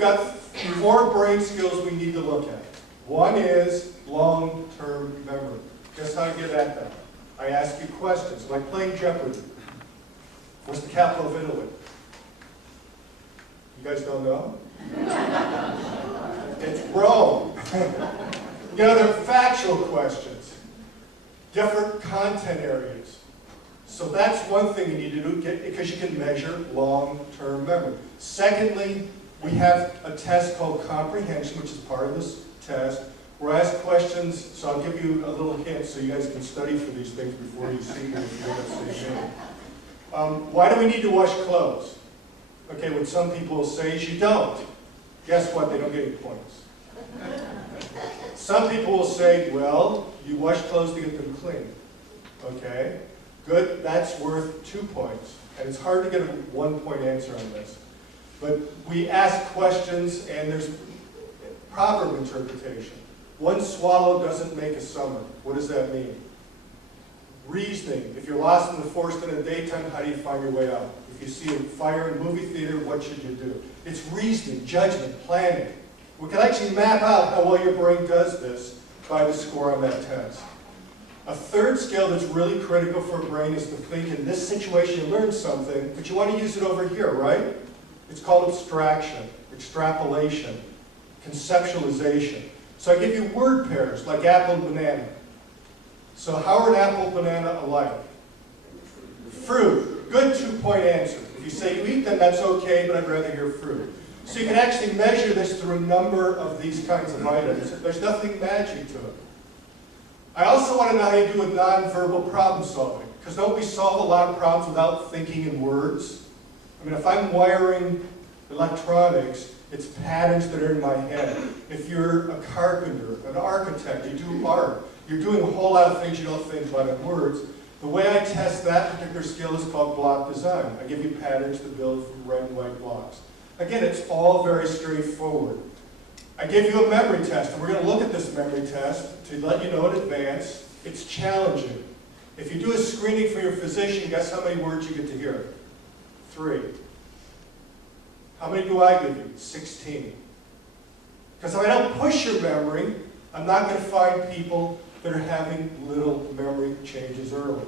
got 4 brain skills we need to look at. One is long-term memory. Guess how to get at that? I ask you questions, like playing Jeopardy. What's the capital of Italy? You guys don't know? It's Rome. You know, they're factual questions, different content areas. So that's one thing you need to do, because you can measure long-term memory. Secondly, we have a test called comprehension, which is part of this test. We're asked questions, so I'll give you a little hint so you guys can study for these things before you see me if you don't see me. Why do we need to wash clothes? Okay, what some people will say is you don't. Guess what? They don't get any points. Some people will say, well, you wash clothes to get them clean. Okay, good, that's worth 2 points. And it's hard to get a 1-point answer on this. But we ask questions, and there's proverb interpretation. One swallow doesn't make a summer. What does that mean? Reasoning. If you're lost in the forest in the daytime, how do you find your way out? If you see a fire in a movie theater, what should you do? It's reasoning, judgment, planning. We can actually map out how well your brain does this by the score on that test. A third skill that's really critical for a brain is to think in this situation you learn something, but you want to use it over here, right? It's called abstraction, extrapolation, conceptualization. So I give you word pairs like apple and banana. So how are an apple and banana alike? Fruit. Good 2-point answer. If you say you eat them, that's okay, but I'd rather hear fruit. So you can actually measure this through a number of these kinds of items. There's nothing magic to it. I also want to know how you do with nonverbal problem solving, because don't we solve a lot of problems without thinking in words? I mean, if I'm wiring electronics, it's patterns that are in my head. If you're a carpenter, an architect, you do art, you're doing a whole lot of things you don't think about in words. The way I test that particular skill is called block design. I give you patterns to build from red and white blocks. Again, it's all very straightforward. I give you a memory test, and we're going to look at this memory test to let you know in advance. It's challenging. If you do a screening for your physician, guess how many words you get to hear? 3. How many do I give you? 16. Because if I don't push your memory, I'm not going to find people that are having little memory changes early.